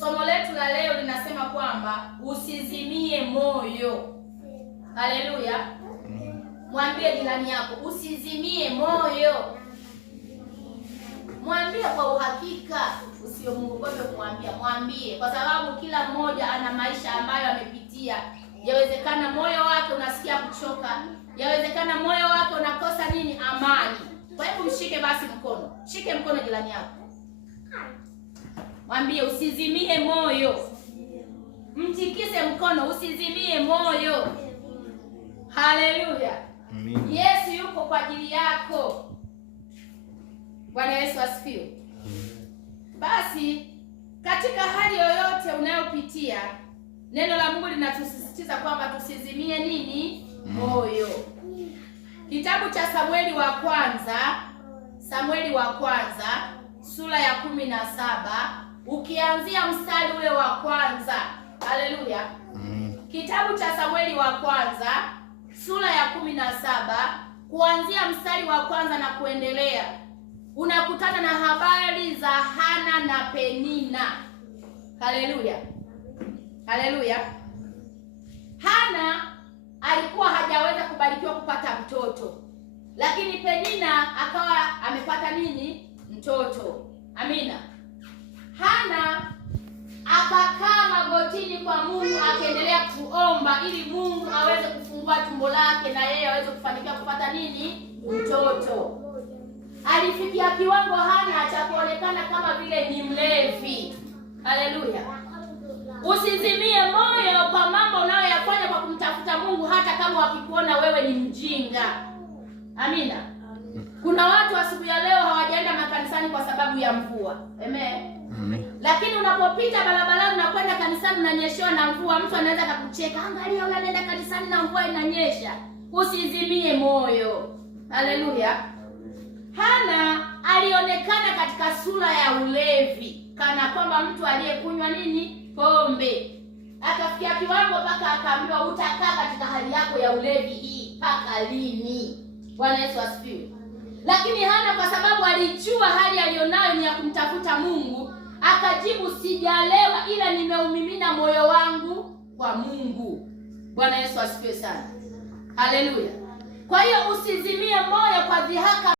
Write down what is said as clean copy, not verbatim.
Somo letu la leo linasema kwamba usizimie moyo. Haleluya. Mwambie jirani yako usizimie moyo. Mwambie kwa uhakika, usiomuogope kumwambia. Mwambie kwa sababu kila mmoja ana maisha ambayo amepitia. Yawezekana moyo wake unasikia kuchoka. Yawezekana moyo wake unakosa nini? Amani. Kwa hiyo mshike basi mkono. Shike mkono jirani yako. Mwambie usizimie moyo. Mtikise mkono, usizimie moyo. Haleluya. Amen. Yesu yuko kwa ajili yako. Bwana Yesu asifiwe. Basi katika hali yoyote unayopitia, neno la Mungu linatusisitiza kwamba tusizimie nini? Moyo. Kitabu cha Samueli wa kwanza sura ya 17 ukianzia mstari ule wa kwanza. Haleluya. Kitabu cha Samueli wa kwanza sura ya 17 kuanzia mstari wa kwanza na kuendelea, unakutana na habari za Hana na Penina. Haleluya. Haleluya. Hana alikuwa hajaweza kubarikiwa kupata mtoto, lakini Penina akawa amepata nini? Mtoto. Amina. Hana akakaa magotini kwa Mungu akaendelea kuomba ili Mungu aweze kufungua tumbo lake na yeye aweze kufanikiwa kupata nini? Mtoto. Alifikia kiwango Hana cha kuonekana kama vile ni mlevi. Haleluya. Usizimie moyo kwa mambo unayoyafanya kwa kumtafuta Mungu, hata kama wakikuona wewe ni mjinga. Amina. Kuna watu asubuhi ya leo hawajaenda makanisani kwa sababu ya mvua. Amen. Lakini unapopita barabarani na kwenda kanisani unanyeshewa na mvua, mtu anaweza kukucheka, angalia yule anaenda kanisani na mvua inanyesha. Usizimie moyo. Haleluya. Hana alionekana katika sura ya ulevi, kana kwamba mtu aliyekunywa nini? Pombe. Akafikia kiwango mpaka akaambiwa utakaa katika hali yako ya ulevi hii mpaka lini? Bwana Yesu asifiwe. Lakini Hana kwa sababu alijua hali aliyonayo ni ya kumtafuta Mungu, akajibu sijalewa, ila nimeumimina moyo wangu kwa Mungu. Bwana Yesu asifiwe sana. Haleluya. Kwa hiyo usizimie moyo kwa dhihaka